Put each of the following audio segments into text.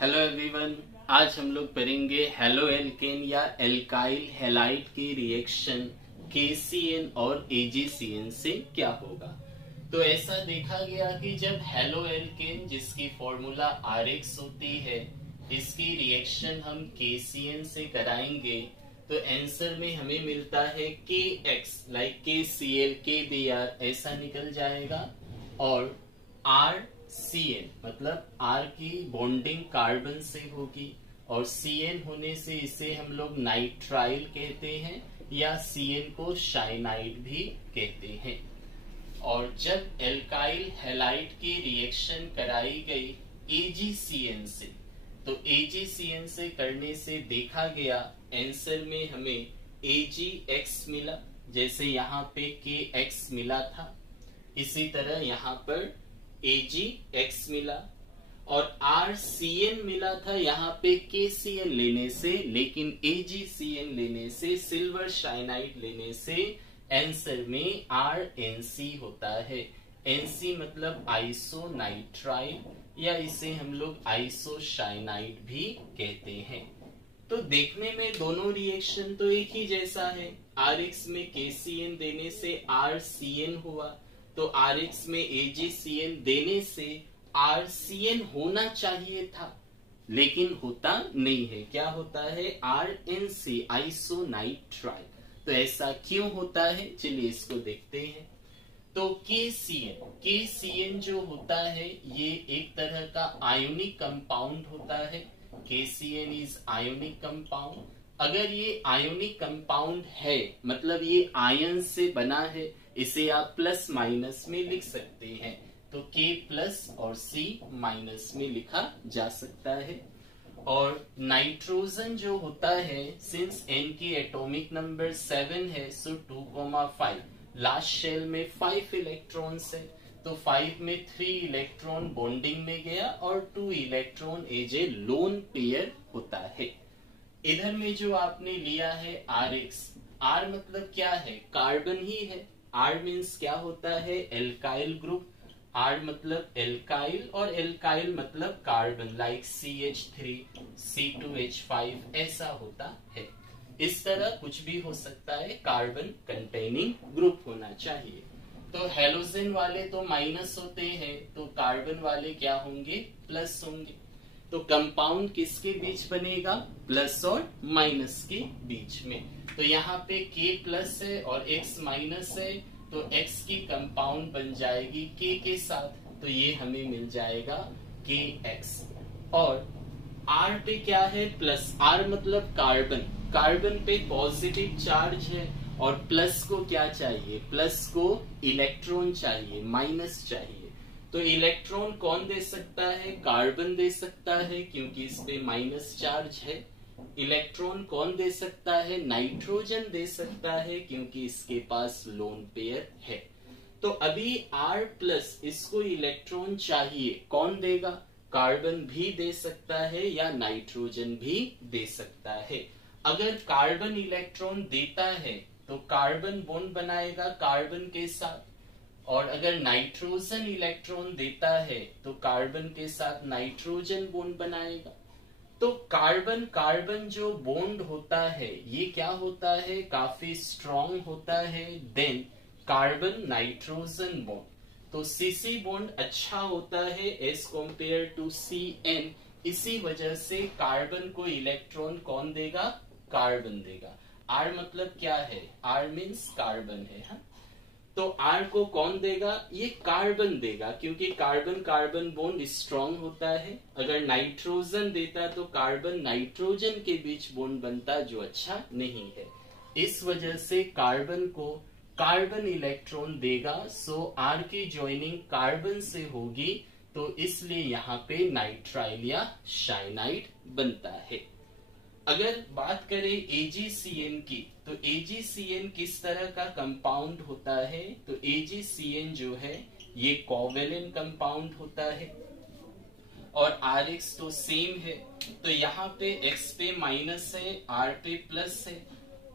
Hello everyone, आज हम लोग पढ़ेंगे हेलो एल्केन या एल्काइल हैलाइड की रिएक्शन KCN और AgCN से क्या होगा। तो ऐसा देखा गया कि जब हेलो एल्केन जिसकी फॉर्मूला RX होती है, इसकी रिएक्शन हम KCN से कराएंगे तो आंसर में हमें मिलता है KX लाइक KCl KBr ऐसा निकल जाएगा। और RCN मतलब R की बॉन्डिंग कार्बन से होगी और CN होने से इसे हम लोग नाइट्राइल कहते हैं या CN को साइनाइड भी कहते हैं। और जब एल्काइल हैलाइड की रिएक्शन कराई गई AgCN से, तो AgCN से करने से देखा गया आंसर में हमें AgX मिला, जैसे यहाँ पे KX मिला था इसी तरह यहाँ पर AgX मिला। और RCN मिला था यहाँ पे KCN लेने से, लेकिन AgCN लेने से, सिल्वर साइनाइड लेने से आंसर में RNC होता है। NC मतलब आइसोनाइट्राइल या इसे हम लोग आइसोसाइनाइड भी कहते हैं। तो देखने में दोनों रिएक्शन तो एक ही जैसा है। RX में KCN देने से RCN हुआ, तो RX में AgCN देने से RCN होना चाहिए था, लेकिन होता नहीं है। क्या होता है? RNC आइसोनाइट्राइल। तो ऐसा क्यों होता है, चलिए इसको देखते हैं। तो KCN जो होता है ये एक तरह का आयोनिक कंपाउंड होता है। KCN is ionic compound. अगर ये आयोनिक कंपाउंड है मतलब ये आयन से बना है, इसे आप प्लस माइनस में लिख सकते हैं। तो K प्लस और C माइनस में लिखा जा सकता है। और नाइट्रोजन जो होता है, सिंस N की एटॉमिक नंबर 7 है, सो 2,5 लास्ट शेल में 5 इलेक्ट्रॉन्स है, तो 5 में 3 इलेक्ट्रॉन बॉन्डिंग में गया और 2 electron as a lone pair होता है। इधर में जो आपने लिया है RX, R मतलब क्या है? कार्बन ही है। R मीन्स क्या होता है? Alkyl group. R मतलब एल्काइल और एल्काइल मतलब कार्बन, लाइक CH3 C2H5 ऐसा होता है। इस तरह कुछ भी हो सकता है, कार्बन कंटेनिंग ग्रुप होना चाहिए। तो हेलोजन वाले तो माइनस होते हैं, तो कार्बन वाले क्या होंगे? प्लस होंगे। तो कंपाउंड किसके बीच बनेगा? प्लस और माइनस के बीच में। तो यहाँ पे K प्लस है और X माइनस है, तो X की कंपाउंड बन जाएगी K के साथ, तो ये हमें मिल जाएगा KX। और R पे क्या है? प्लस। R मतलब कार्बन। कार्बन पे पॉजिटिव चार्ज है और प्लस को क्या चाहिए? प्लस को इलेक्ट्रॉन चाहिए, माइनस चाहिए। तो इलेक्ट्रॉन कौन दे सकता है? कार्बन दे सकता है क्योंकि इस पे माइनस चार्ज है। इलेक्ट्रॉन कौन दे सकता है? नाइट्रोजन दे सकता है क्योंकि इसके पास लोन पेयर है। तो अभी R प्लस इसको इलेक्ट्रॉन चाहिए, कौन देगा? कार्बन भी दे सकता है या नाइट्रोजन भी दे सकता है। अगर कार्बन इलेक्ट्रॉन देता है तो कार्बन बॉन्ड बनाएगा कार्बन के साथ, और अगर नाइट्रोजन इलेक्ट्रॉन देता है तो कार्बन के साथ नाइट्रोजन बॉन्ड बनाएगा। तो कार्बन कार्बन जो बॉन्ड होता है ये क्या होता है? काफी स्ट्रॉन्ग होता है देन कार्बन नाइट्रोजन बॉन्ड। तो CC बॉन्ड अच्छा होता है एज कंपेयर टू CN। इसी वजह से कार्बन को इलेक्ट्रॉन कौन देगा? कार्बन देगा। R मतलब क्या है? R मीन्स कार्बन है। हाँ? तो R को कौन देगा? ये कार्बन देगा क्योंकि कार्बन कार्बन बॉन्ड स्ट्रॉन्ग होता है। अगर नाइट्रोजन देता तो कार्बन नाइट्रोजन के बीच बॉन्ड बनता, जो अच्छा नहीं है। इस वजह से कार्बन को कार्बन इलेक्ट्रॉन देगा। सो R की ज्वाइनिंग कार्बन से होगी, तो इसलिए यहाँ पे नाइट्राइल या साइनाइड बनता है। अगर बात करें AgCN की, तो AgCN किस तरह का कंपाउंड होता है? तो AgCN जो है ये कोवेलेंट कंपाउंड होता है और RX तो सेम है। तो यहाँ पे X पे माइनस है, R पे प्लस है,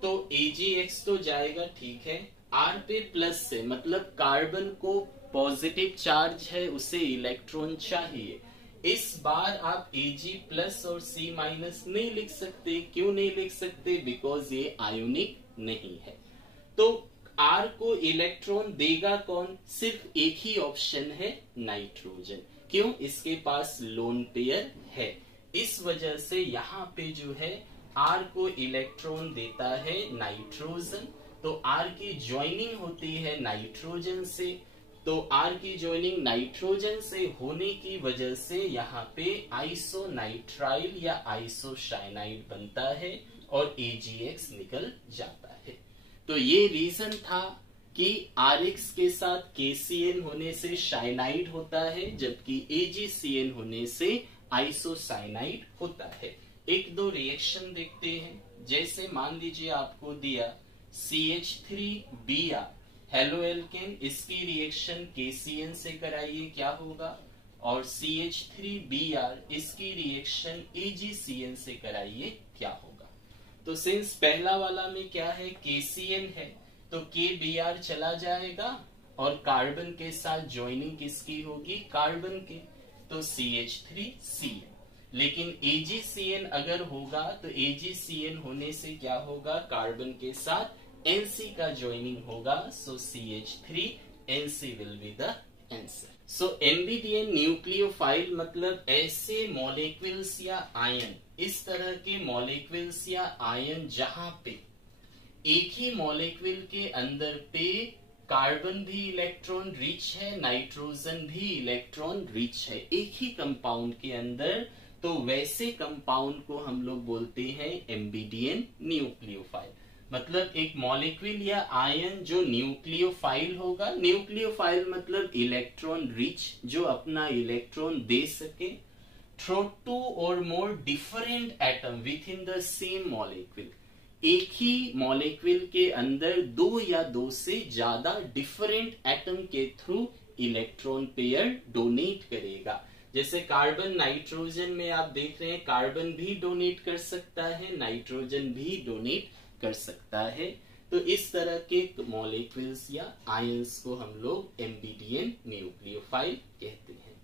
तो AgX तो जाएगा, ठीक है। R पे प्लस है मतलब कार्बन को पॉजिटिव चार्ज है, उसे इलेक्ट्रॉन चाहिए। इस बार आप Ag प्लस और C माइनस नहीं लिख सकते। क्यों नहीं लिख सकते? बिकॉज ये आयोनिक नहीं है। तो R को इलेक्ट्रॉन देगा कौन? सिर्फ एक ही ऑप्शन है, नाइट्रोजन। क्यों? इसके पास लोन पेयर है। इस वजह से यहाँ पे जो है R को इलेक्ट्रॉन देता है नाइट्रोजन। तो R की ज्वाइनिंग होती है नाइट्रोजन से। तो R की ज्वाइनिंग नाइट्रोजन से होने की वजह से यहाँ पे आइसोनाइट्राइल या आइसोसाइनाइड बनता है और AgX निकल जाता है। तो ये रीजन था कि Rx के साथ KCN होने से साइनाइड होता है, जबकि AgCN होने से आइसोसाइनाइड होता है। एक दो रिएक्शन देखते हैं। जैसे मान लीजिए आपको दिया CH3Br हेलो एल्केन, इसकी रिएक्शन KCN से कराइए, क्या होगा? और CH3Br इसकी रिएक्शन AgCN से कराइए, क्या होगा? तो सिंस पहला वाला में क्या है, KCN है, तो KBr चला जाएगा और कार्बन के साथ ज्वाइनिंग किसकी होगी? कार्बन की, तो CH3Cn। लेकिन AgCN अगर होगा तो AgCN होने से क्या होगा? कार्बन के साथ Nc का ज्वाइनिंग होगा, so CH3Nc will be the answer. So ambident nucleophile मतलब ऐसे मॉलिक्यूल्स या आयन, इस तरह के मॉलिक्यूल्स या आयन जहां पे एक ही मॉलिक्यूल के अंदर पे कार्बन भी इलेक्ट्रॉन रिच है, नाइट्रोजन भी इलेक्ट्रॉन रिच है एक ही कंपाउंड के अंदर, तो वैसे कंपाउंड को हम लोग बोलते हैं एम्बिडियन न्यूक्लियोफाइल। मतलब एक मॉलिक्यूल या आयन जो न्यूक्लियोफाइल होगा, न्यूक्लियोफाइल मतलब इलेक्ट्रॉन रिच, जो अपना इलेक्ट्रॉन दे सके थ्रू टू और more different atom with in the same molecule. एक ही मॉलिक्यूल के अंदर दो या दो से ज्यादा डिफरेंट एटम के थ्रू इलेक्ट्रॉन पेयर डोनेट करेगा। जैसे कार्बन नाइट्रोजन में आप देख रहे हैं, कार्बन भी डोनेट कर सकता है, नाइट्रोजन भी डोनेट कर सकता है। तो इस तरह के मॉलिक्यूल्स या आयंस को हम लोग एम्बिडियन न्यूक्लियोफाइल कहते हैं।